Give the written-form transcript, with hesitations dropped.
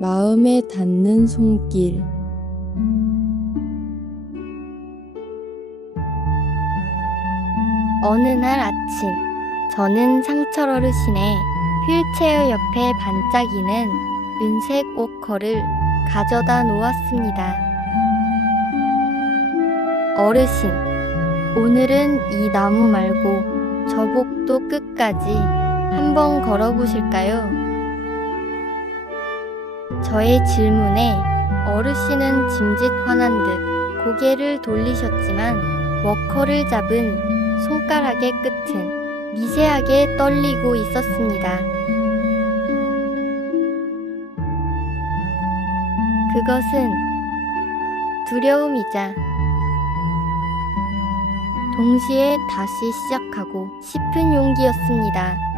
마음에 닿는 손길. 어느 날 아침, 저는 상철 어르신의 휠체어 옆에 반짝이는 은색 워커를 가져다 놓았습니다. 어르신, 오늘은 이 나무 말고 저 복도 끝까지 한번 걸어보실까요? 저의 질문에 어르신은 짐짓 화난 듯 고개를 돌리셨지만 워커를 잡은 손가락의 끝은 미세하게 떨리고 있었습니다. 그것은 두려움이자 동시에 다시 시작하고 싶은 용기였습니다.